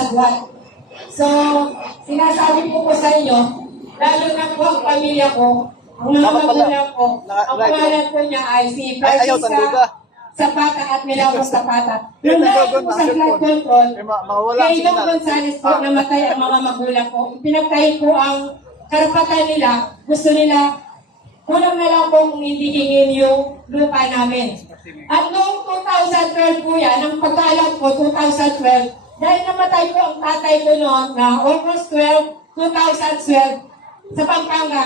kasagwat. So, sinasabi ko sa inyo, lalo na po ang pamilya ko, ang mga magulang ko, ang pangalan ko niya ay si Francisca Zapata at Milagros Zapata. Nung dahil po sa flood control, kay Dong Gonzales po namatay ang mga magulang ko. Pinagtahi po ang karapatan nila, gusto nila, kulang na lang pong hindi hingin yung lupa namin. At noong 2012 po yan, ang pagkaalam ko, 2012, dahil namatay po ang tatay ko noon na August 12, 2012, sa Pampanga,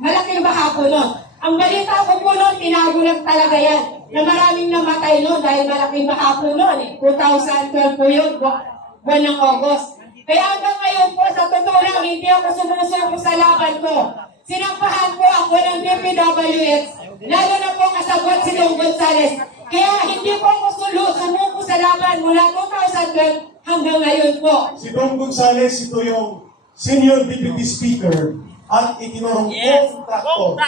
malaking baha po noon. Ang balita ko po noon, tinago lang talaga yan, na maraming namatay noon dahil malaking baha po noon. 2012 po yun, buwan ng August. Kaya hanggang ngayon po, sa totoo lang, hindi ako sumusuko sa laban ko. Sinampahan po ako ng DPWH, lalo na po kasabot si Dong Gonzales. Kaya hindi po ako sumuko sa laban mula 2012 hanggang ngayon po. Si Dong Gonzales, ito yung Senior Deputy Speaker at itinurong kontraktor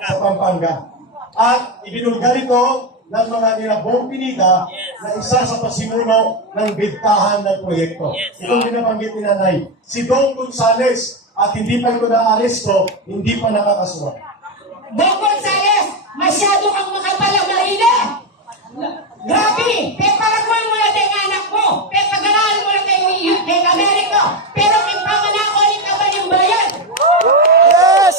sa Pampanga. At ibinulgar ito ng mga nilabong pinida na isa sa pasimuno ng bigtahan ng proyekto. Itong binabanggit ni Nanay. Si Dong Gonzales, at hindi pa ito na-aresto, hindi pa nakakasuha. Dong Gonzales, masyado kang makapala marina. Grabe, pagparaguan mo na ng anak mo, pagpaganahan mo na kay Amerika, pero pagpangana ko rin ka ba ng bayan? Yes!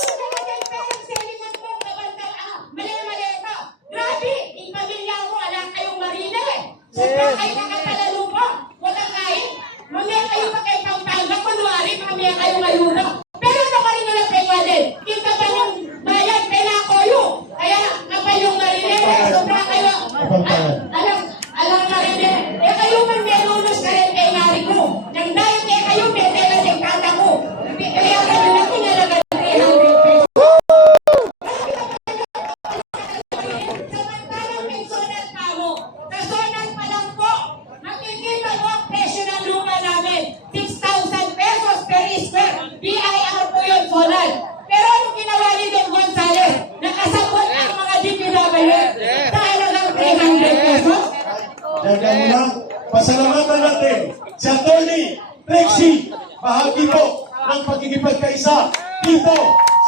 Mali ka. Grabe, yung pamilya mo, alam kayong marina eh. Sobrang kayo nakapalalo pa, walang kain. Mamaya kayo pa kay Pampanga, kunwari, mamaya kayo mayuna. Pero ito ka rin na pwede. Kita ba yung bayan, kailangan kaya napayong marina eh. Sobrang kayo. Alam na rin eh. Eh kayo man menunos ka rin kay Mari ko. Nang dahil eh kayo, may tela siyang kata ko. Kaya kayo na kinalagan 300 pesos. Samantalang may sonal pa mo. Sa sonal pa lang po, makikita mo ang presyo ng lupa namin. 6,000 pesos per square. BIR po yun, sonal. Pero anong ginawa ni Dong Gonzales? Nakasabot ang mga DPWH dahil lang 300 pesos. Diyan muna, pasalamatan natin si Atty. Trixie, bahagi po ng pagkikipagkaisa dito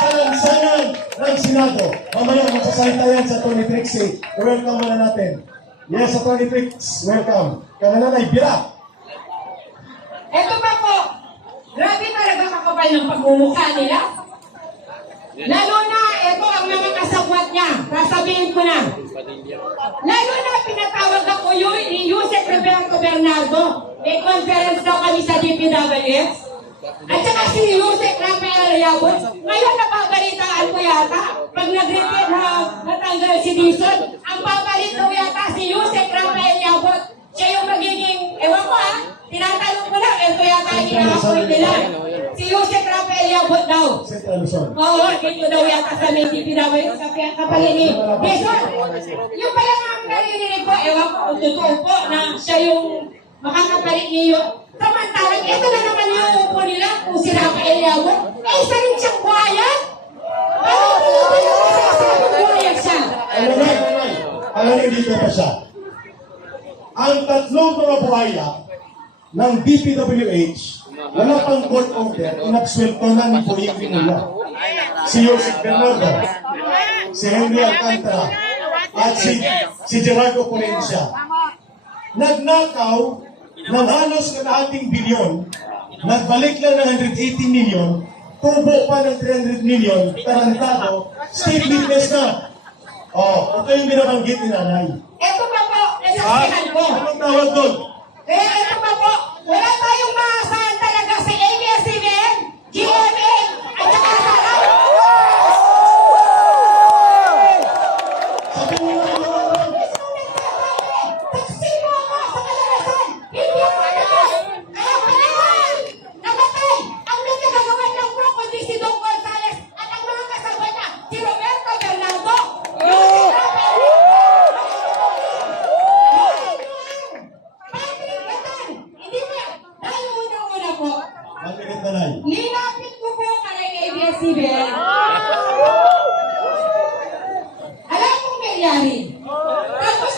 sa lansangan ng Senado. Mamaya magsasalita yan sa Atty. Trixie. Welcome muna natin. Yes, Atty. Trixie, welcome. Kananay, bira. Eto pa po, grabe talaga kakapal ng pagmumukha nila. Lalo na, ito ang mga kasabwat niya. Sasabihin ko na. Lalo na, pinatawag ako ni Yusek Roberto Bernardo. May conference daw kami sa DPWH. At saka si Yusek Rafael Yabot. Ngayon, napabalitaan ko yata. Pag nag-repeat na natanggal si Dison, ang papalit daw yata si Yusek Rafael Yabot. Siya yung magiging, ewan ko tinatanong ko lang, ito yata i-appoint nila. Si Yusek Rafael Yabot daw. Oo, dito daw yata sa may DPWH sa kapalit ni Dison. Yung pala nga ang naririnig ko, ewan ko kung totoo po na siya yung makakapalit niyo. Samantalang, ito na naman yung upo nila kung si Rafael Yabot. Eh, isa rin siyang buhayan. Ano yung buhayan siya? Alam niyo dito pa siya. Ang tatlong mga buhaya ng DPWH, wala pang court order, inakswelto na ni Polipi nila. Si Joseph Bernardo, si Henry Alcantara, at si Gerardo Polencia. Nagnakaw ng halos kalahating bilyon, nagbalik lang ng 180 million, tubo pa ng 300 million, tarantado, state witness na. Ito yung binabanggit ni Nanay. Ito pa po, nasasahan ko. Anong tawag doon? Kaya ito pa po, wala tayong maasahan talaga sa ABS-CBN, GMA, at saka Sarap. Sabi mo na Taksin mo ako sa kalalasan. Hindi ako naman. Kaya palawan, namatay. Ang nagkagawan ng pro, kundi si Dong Gonzales at ang mga kasama niya, si Roberto Bernardo. Hindi ba? Dahil una-una po, Bakit Nanay? linapit ko po kay ABS-CBN. Alam kong nangyari. Tapos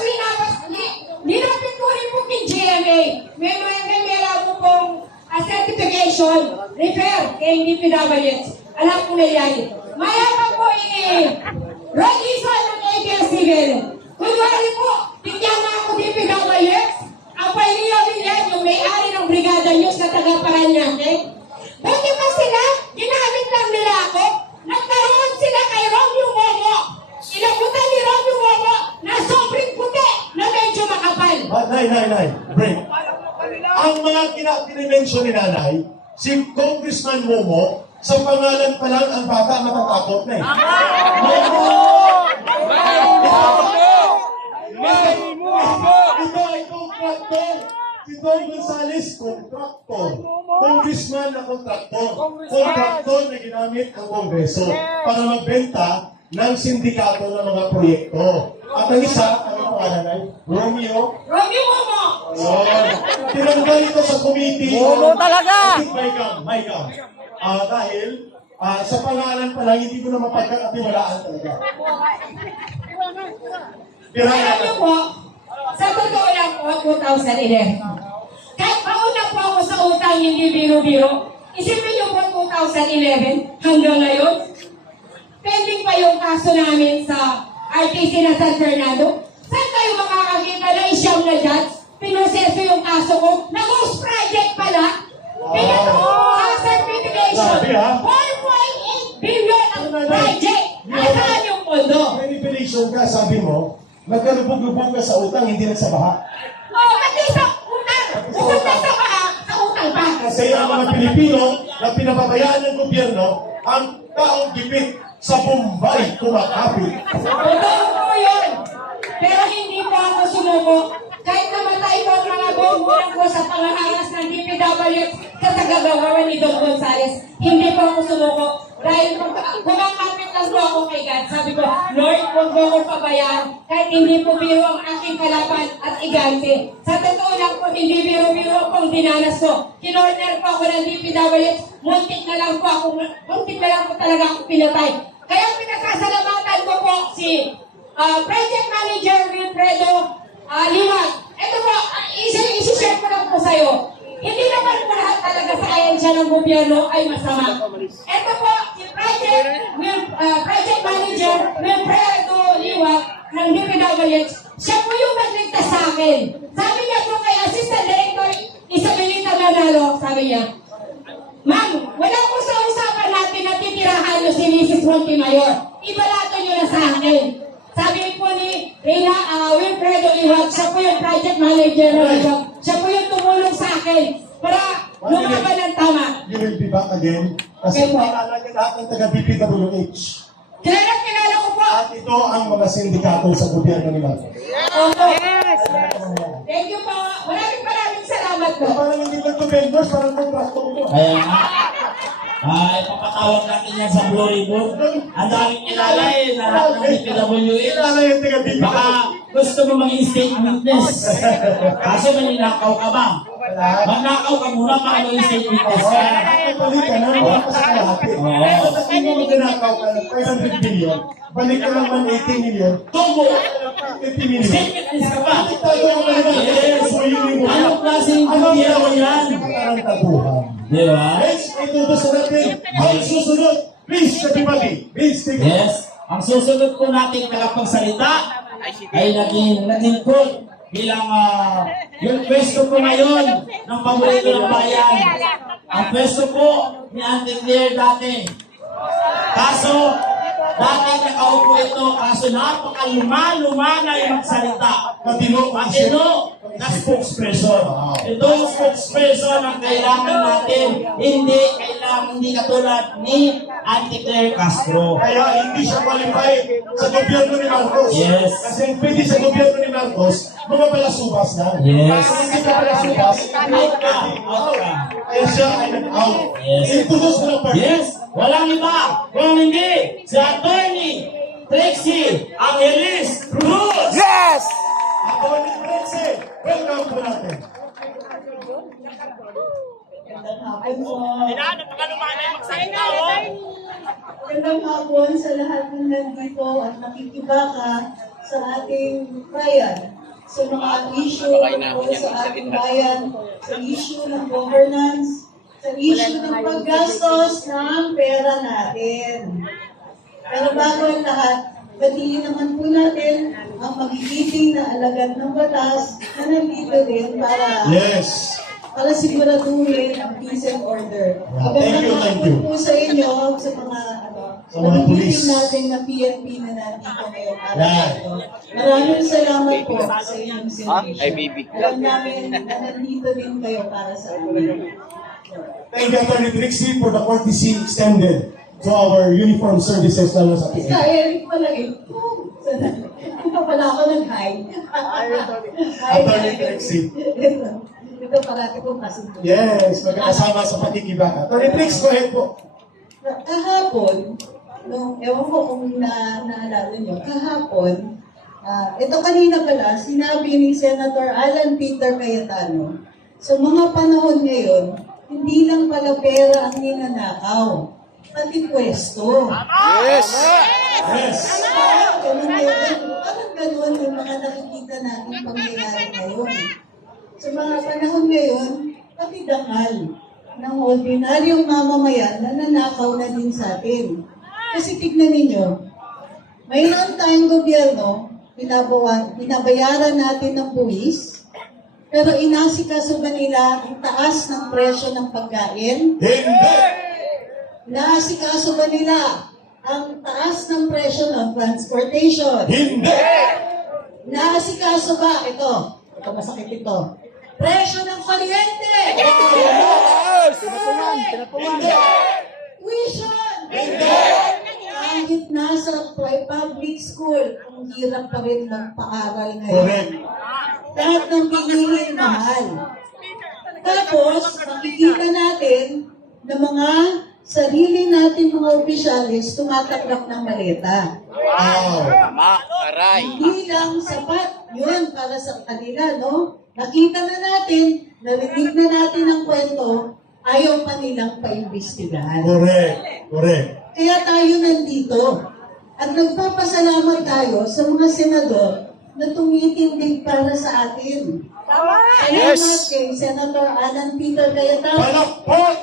linapit ko rin po kay GMA. May mela po pong certification, refer kay DPWH. Alam ko na yan. Mayabang po Road Lison ng ABS-CBN. Kunwari po, bigyan na ako DPWH. Ang pahiniyawin yan, yung may-ari ng Brigada News na taga-Paranaque. Buti pa sila, ginamit lang nila ako. Nagkaroon sila kay Romeo Momo. Inabutan ni Romeo Momo na sobrang puti na medyo makapal. Nay, break. Ang mga kinimensyon ni nanay, si Congressman Momo, sa pangalan pa lang ang bata matatakot na eh. Ito ay kontraktor. Si Don Gonzales, kontraktor. Congressman na kontraktor. Kontraktor na ginamit ang Kongreso para magbenta ng sindikato ng mga proyekto. At ang isa, ano pangalan ay? Romeo Momo! Tinanggal ito sa committee. Momo talaga! May gam. Dahil sa pangalan pa lang, hindi ko na mapagkakatiwalaan talaga. Alam niyo po, sa totoo lang po, 2011. Kahit mauna po ako sa utang, hindi biro-biro. Isipin niyo po 2011 hanggang ngayon. Pending pa yung kaso namin sa RTC na San Fernando. Saan kayo makakakita na isyam na judge? Pinoseso yung kaso ko. Na-ghost project pala. Pinatong ko ang certification. Sabi, ha? 1.8 billion ang project. Nasaan yung pondo? Manipulation ka, sabi mo, nagkalubog-lubog ka sa utang, hindi na sa baha. Oh, at least sa utang. Bukod na sa utang pa. Kasi ang mga Pilipino na pinapabayaan ng gobyerno, ang taong gipit sa Bombay kumakapit. Totoo po yun. Pero hindi po ako sumuko. Kahit namatay po ang mga bombulan ko sa pangaharas ng DPWH sa tagagawa ni Don Gonzales, hindi po ako sumuko. Dahil kumakapit lang po ako kay God. Sabi ko, Lord, huwag mo akong pabayaan kahit hindi po biro ang aking kalaban at igante. Sa totoo lang po, hindi biro-biro po ang dinanas ko. Kinorner po ako ng DPWH, muntik na lang po talaga ako pinatay. Kaya pinagkasalamatan ko po si Project Manager Wilfredo Liwag. Ito po, isi-share ko lang po sa'yo. Hindi naman po lahat talaga sa ahensya ng gobyerno ay masama. Ito po, si Project Manager Wilfredo Liwag ng DPWH, siya po yung nagligtas sa akin. Sabi niya po kay Assistant Director Isabelita Manalo, sabi niya, Ma'am, wala po sa usapan natin na titirahan nyo si Mrs. Montemayor. Ibalato nyo na sa akin. Sabi po ni Wilfredo Liwag, siya po yung project manager ng Liwag. Siya po yung tumulong sa akin para lumaban ng tama. You will be back again. Kasi paalala niya lahat ng taga-DPWH. Kilala ko po. At ito ang mga sindikato sa gobyerno ni Marcos. Opo. Thank you po. Maraming salamat po. Parang hindi ko ito vendors, parang kontraktor ito. Kaya nga, ipapatawag natin yan sa Blue Ribbon. Ang daming kilala na lahat ng DPWH. Kilala yung taga-DPWH. Baka gusto mo maging state witness. Kaso maninakaw ka ba? Magnakaw ka muna para maging state witness ka. Balik ka na, wala pa sa kalahati. Tapos hindi mo magnanakaw ka ng 500 million, balik ka lang 180 million, Tubo! 50 million. State witness ka ba? Tago ka talaga. Yes! mo. Anong klaseng gobyerno yan? Parang tabuhan. Di ba? Let's itutos natin ang susunod. Please, everybody. Please, take it. Yes. Ang susunod po nating tagapagsalita ay naging cool bilang yung pwesto po ngayon ng paborito ng bayan. Ang pwesto po ni Auntie Claire dati. Kaso, dati nakaupo ito, kaso napakaluma-luma na yung magsalita. Matino na spokesperson. Ito yung spokesperson ang kailangan natin. Hindi katulad ni Auntie Claire Castro. Kaya hindi siya qualify sa gobyerno ni Marcos. Yes. Kasi ang pwede sa gobyerno ni Marcos, mga palasubas na. Yes. Kasi hindi ka palasubas, Out ka. kaya siya ay nag-out. Yes. Itutos mo ng party. Yes, walang iba, walang hindi. Si Attorney Trixie Angelis Cruz. Yes! Ako ni Prince, welcome po natin. Magandang hapon sa lahat ng nandito at nakikibaka sa ating trial sa mga issue tungkol sa ating bayan, sa issue ng governance, sa issue ng paggastos ng pera natin. Pero bago ang lahat, batiin naman po natin ang magigiting na alagad ng batas na nandito din Yes. para siguraduhin ang peace and order. Thank you, thank you. Po sa inyo, sa mga Sa mga pulis. natin na PNP na nandito ngayong araw Yan. na ito. Maraming salamat po sa inyong service. Ay, baby. Alam namin na nandito din kayo para sa amin. Thank you, Attorney Trixie, for the courtesy extended to our uniform services lalo sa Basta PNP. Eric pala eh. Hindi pa pala ako nag-hi. Attorney Trixie. Ito parati po kasunod. Yes, magkakasama sa pakikibaka. Attorney Trix, go ahead po. Kahapon, ewan ko kung naalala nyo, kahapon, ito kanina pala, sinabi ni Senator Alan Peter Cayetano, sa mga panahon ngayon, hindi lang pala pera ang ninanakaw, pati pwesto. Yes! Yes. Parang ganun yung mga nakikita natin pangyayari ngayon. Sa mga panahon ngayon, pati dangal ng ordinaryong mamamayan na nanakaw na din sa atin. Kasi tignan ninyo, mayroon tayong gobyerno, binabayaran natin ng buwis, pero inasikaso ba nila ang taas ng presyo ng pagkain? Hindi. Inaasikaso ba nila ang taas ng presyo ng transportation? Hindi. Inaasikaso ba? Ito masakit ito. Presyo ng kuryente! Tuition! Kahit nasa public school, ang hirap pa rin magpaaral ngayon. Correct. Lahat ng bilihin mahal. Tapos, makikita natin na mga sarili natin mga opisyalis tumatanggap ng maleta. Wow. Makaray. Hindi lang sapat yun para sa kanila, no? Nakita na natin, narinig na natin ang kwento, ayaw pa nilang paimbestigahan. Correct. Correct. Kaya tayo nandito. At nagpapasalamat tayo sa mga senador na tumitindig para sa atin. Salamat Yes. kay Senator Alan Peter Cayetano. Palakpak.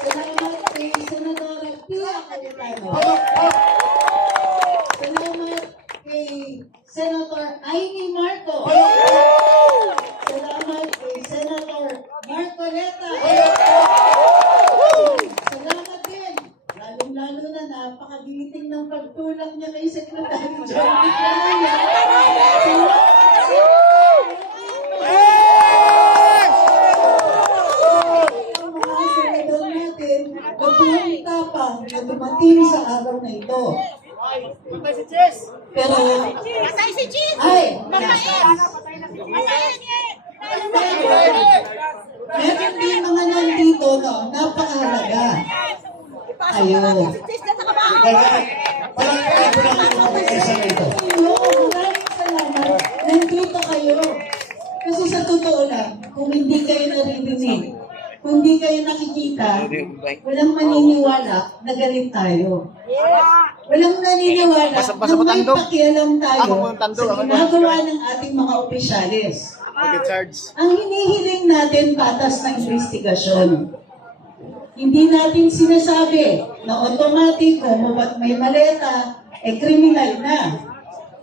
Salamat kay Senador Pia Cayetano. Palakpak. Salamat kay Senator Amy Marco. Salamat kay Senator Marcoleta. Salamat din. Lalong-lalo na napakagiliting ng pagtulak niya kay Secretary John Villanueva. Ang mga senador natin na buong tapang na dumating sa araw na ito. Pero, Patay si Cheese! ay, Patay na si Cheese! meron din mga nandito, no, napakahalaga. Ayun. Si Cheese na sa kabahay! Palakpak po natin ang mga isa na ito. Hello, maraming salamat. Nandito kayo. Kasi sa totoo lang, kung hindi kayo naririnig, kung hindi kayo nakikita, walang maniniwala na galit tayo. Walang naniniwala na may pakialam tayo sa ginagawa ng ating mga opisyalis. Ang hinihiling natin patas na investigasyon. Hindi natin sinasabi na automatic kung may maleta, kriminal na.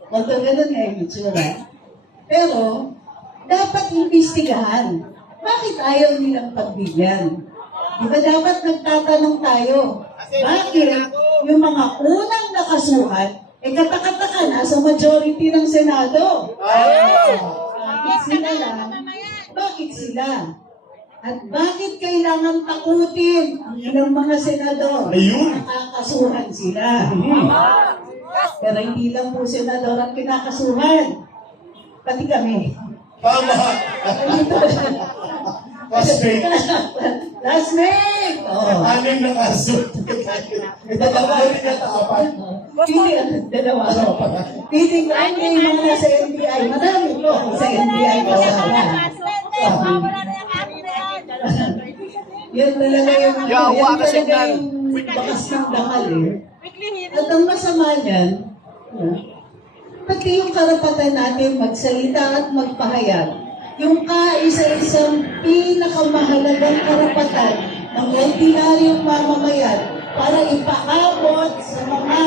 Although ganun nga yung itsura. Pero, dapat imbestigahan. Bakit ayaw nilang pagbigyan? Di ba dapat nagtatanong tayo, bakit yung mga unang nakasuhan, katakataka na sa majority ng Senado? Bakit sila lang? Bakit sila? At bakit kailangan takutin ang ilang mga senador? Ayun. Nakakasuhan sila. Pero hindi lang po senador ang kinakasuhan. Pati kami. Tama. Frustrate. Classmate! Oh. Anim na kaso. Dalawa rin na tapat. Dalawa. Piling lang yung mga nasa NBI. Marami po sa NBI kasama. Yan talaga yung Yawa yan ka talaga signal. yung bakas ng dakal eh. At ang masama niyan, pati yung karapatan natin magsalita at magpahayag. Yung kaisa-isang pinakamahalagang karapatan ng ordinaryong mamamayan para ipaabot sa mga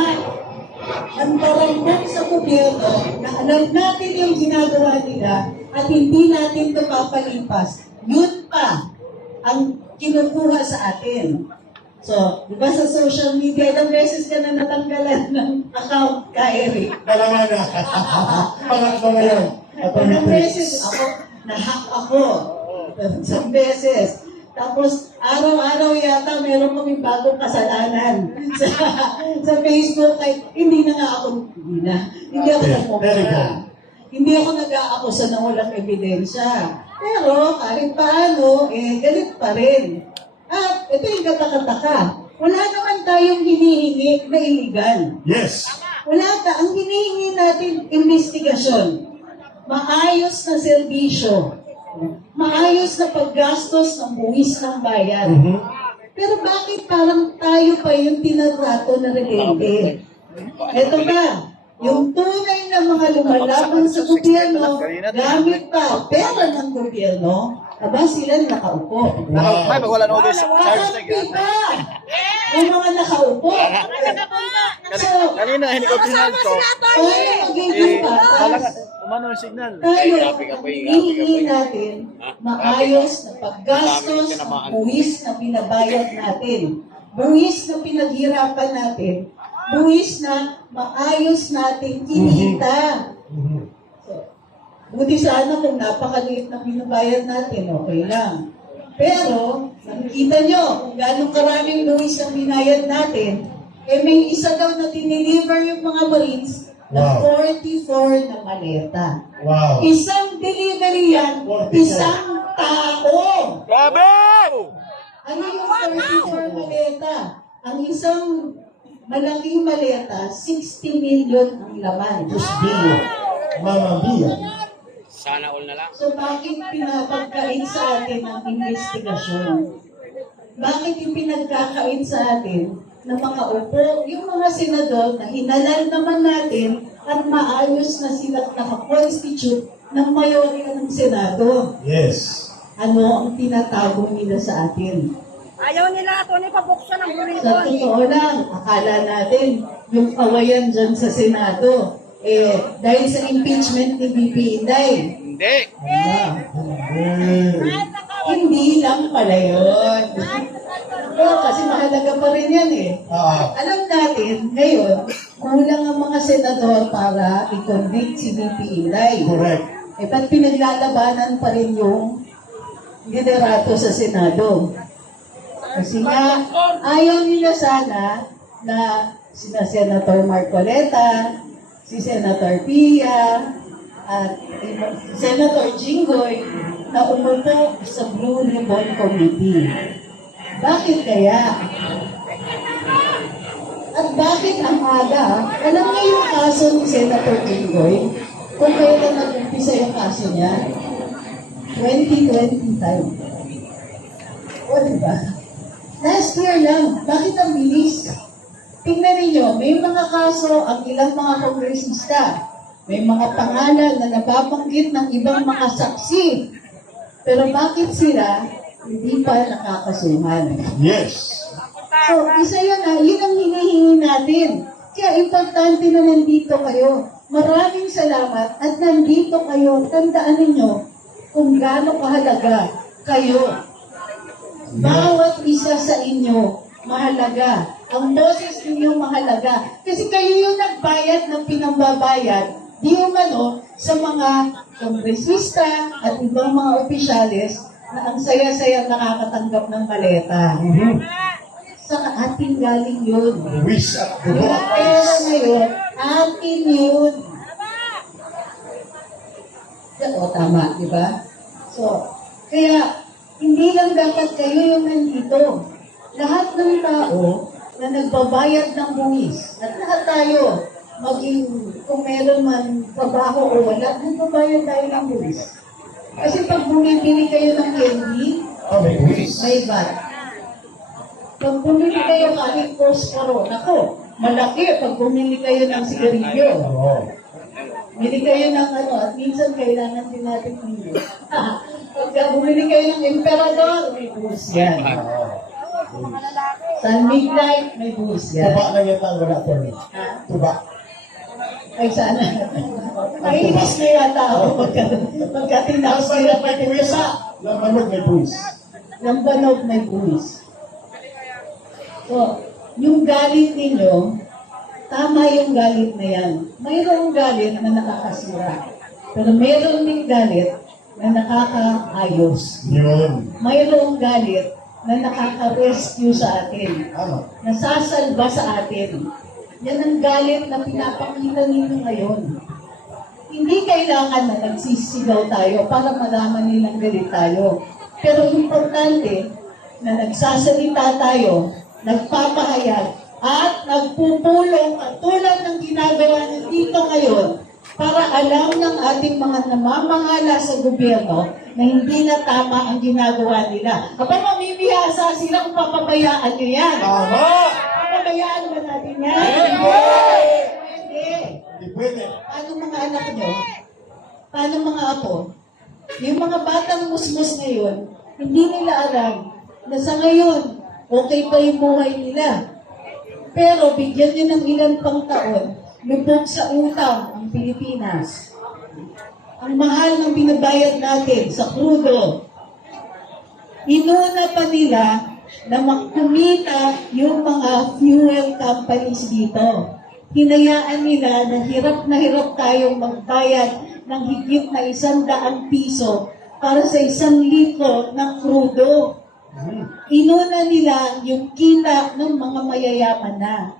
antarangkong sa gobyerno na alam natin yung ginagawa nila at hindi natin ito papalipas. Yun pa ang kinukuha sa atin. So, di ba sa social media, ilang beses ka na natanggalan ng account ka, Eric? Dalawa na. Pangatlo na yun. Ilang beses ako, nahack ako. Isang beses. Tapos, araw-araw yata meron kaming bagong kasalanan sa Facebook. Ay, hindi ako nagmumura. Hindi ako nag-aakusa na walang ebidensya. Pero, kahit paano, galit pa rin. At ito yung katakataka. Wala naman tayong hinihingi na illegal. Yes. Ang hinihingi natin, investigasyon. Maayos na serbisyo. Maayos na paggastos ng buwis ng bayan. Pero bakit parang tayo pa yung tinatrato na rebelde? Ito ba? Yung tunay na mga lumalaban sa gobyerno, gamit pa pera ng gobyerno, aba sila nakaupo. May pag wala na obvious charge na Kakampi pa! Ang mga nakaupo. So, Kanina, hindi ko pinalto. paano magiging patas? Umano yung signal. Tayo, hihingi natin maayos na paggastos ng buwis na binabayad natin. Buwis na pinaghirapan natin. Buwis na maayos natin kinita. So, buti sana kung napakaliit na binabayad natin, okay lang. Pero, nakikita nyo kung gano'ng karaming buwis ang binayad natin, may isa daw na tiniliver yung mga Marines na 44 na maleta. Wow. Isang delivery yan, 44. isang tao. Grabe! Ano yung 44 maleta? Ang isang malaking maleta, 60 million ang laman. Diyos Dio. Mama Mia. Sana all na lang. So bakit pinapagkain sa atin ang investigasyon? Bakit yung pinagkakain sa atin ng mga upo, yung mga senador na hinalal naman natin at maayos na sila nakakonstitute ng mayorya ng Senado? Yes. Ano ang tinatago nila sa atin? Ayaw nila ako ni pabuksan ng burrito. Sa totoo lang, akala natin yung kawayan dyan sa Senado, dahil sa impeachment ni BP Inday. Hindi. Hindi lang pala yun. Kasi mahalaga pa rin yan Alam natin, ngayon, kulang ang mga senador para i-convict si BP Inday. Correct. Ba't pinaglalabanan pa rin yung liderato sa Senado? Kasi nga, ayaw nila sana na sina Senator Marcoleta, si Senator Pia, at Senator Jinggoy na umupo sa Blue Ribbon Committee. Bakit kaya? At bakit ang aga? Alam niyo yung kaso ni Senator Jinggoy? Kung kailan nag-umpisa yung kaso niya? 2025. O, diba? Last year lang. Bakit ang bilis? Tingnan ninyo, may mga kaso ang ilang mga kongresista. May mga pangalan na nababanggit ng ibang mga saksi. Pero bakit sila hindi pa nakakasuhan? Yes. So, isa yun yun ang hinihingi natin. Kaya importante na nandito kayo. Maraming salamat at nandito kayo. Tandaan ninyo kung gaano kahalaga kayo. Bawat isa sa inyo mahalaga. Ang boses ninyo mahalaga. Kasi kayo yung nagbayad ng pinambabayad di umano sa mga kongresista at ibang mga opisyales na ang saya-saya nakakatanggap ng maleta. Sa ating galing yun. Wish at the Yung pera na yun, atin yun. O, tama, di ba? So, kaya, hindi lang dapat kayo yung nandito. Lahat ng tao na nagbabayad ng buwis, at lahat tayo, maging kung meron man trabaho o wala, nagbabayad tayo ng buwis. Kasi pag bumibili kayo ng candy, may wish. may VAT. Pag bumili kayo kahit posporo, nako, malaki pag bumili kayo ng sigarilyo. Oo. Bili kayo ng ano, at minsan kailangan din natin bumili. Pagka bumili kayo ng emperador, may buhos yan. Sa midnight, may buhos yan. Tuba lang yata ang wala po rin. Ha? Tuba. Ay, sana. Naiinis na yata ako pagka tinaos nila pati tuba. Lamanod may buwis. Ng banog may buwis. So, yung galit ninyo, tama yung galit na yan. Mayroong galit na nakakasira. Pero mayroong din galit na nakakaayos. Yun. Mayroong galit na nakaka-rescue sa atin. Tama. Nasasalba sa atin. Yan ang galit na pinapakita ninyo ngayon. Hindi kailangan na nagsisigaw tayo para malaman nilang galit tayo. Pero importante na nagsasalita tayo, nagpapahayag, at nagpupulong at tulad ng ginagawa ng dito ngayon para alam ng ating mga namamahala sa gobyerno na hindi na tama ang ginagawa nila. Kapag mamimiyasa sila kung papabayaan nyo yan. Tama! Papabayaan ba natin yan? Hindi. Hindi pwede. Paano mga anak nyo? Paano mga apo? Yung mga batang musmus ngayon, hindi nila alam na sa ngayon, okay pa yung buhay nila. Pero bigyan nyo ng ilang pang taon, lubog sa utang ang Pilipinas. Ang mahal ng binabayad natin sa krudo. Inuna pa nila na magkumita yung mga fuel companies dito. Hinayaan nila na hirap tayong magbayad ng higit na 100 piso para sa 1 litro ng krudo. Inuna nila yung kita ng mga mayayaman na.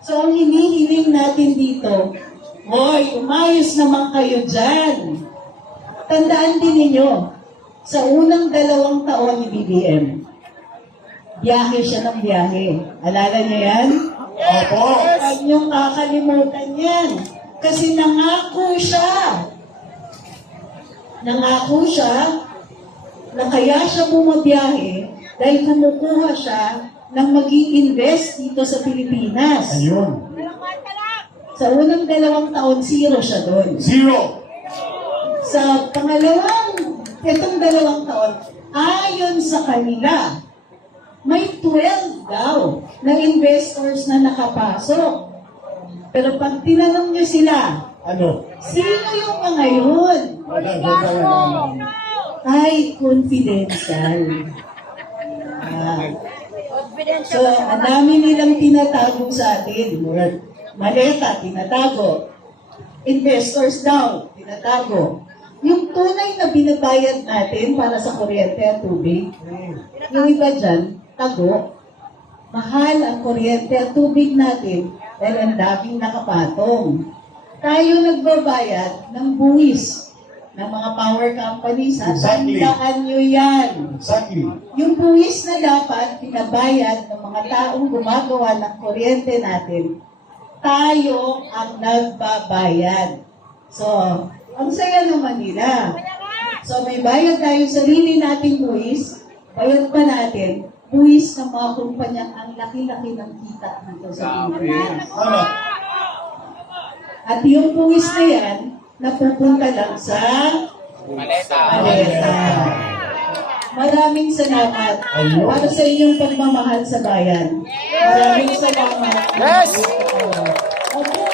So, ang hinihiling natin dito, hoy, umayos naman kayo dyan. Tandaan din ninyo, sa unang 2 taon ni BBM, biyahe siya ng biyahe. Alala niyo yan? Opo. Huwag niyong kakalimutan yan. Kasi nangako siya. Nangako siya na kaya siya bumabiyahe dahil kumukuha siya ng mag-i-invest dito sa Pilipinas. Ayun. Sa unang 2 taon, 0 siya doon. 0. Sa itong 2 taon, ayon sa kanila, may 12 daw na investors na nakapasok. Pero pag tinanong niyo sila, Ano? sino yung mga yun? Ay, confidential. So, ang dami nilang tinatago sa atin. Correct. Maleta, tinatago. Investors daw, tinatago. Yung tunay na binabayad natin para sa kuryente at tubig, yung iba dyan, tago. Mahal ang kuryente at tubig natin dahil ang daming nakapatong. Tayo nagbabayad ng buwis ng mga power companies. Exactly. Tandaan nyo yan. Exactly. Yung buwis na dapat pinabayad ng mga taong gumagawa ng kuryente natin, tayo ang nagbabayad. So, ang saya naman nila. So, may bayad tayo sarili nating buwis, bayad pa natin, buwis ng mga kumpanyang ang laki-laki ng kita dito sa Pilipinas. Tama. At yung buwis na yan, napupunta lang sa maleta. Maraming salamat para sa inyong pagmamahal sa bayan. Maraming salamat. Yes!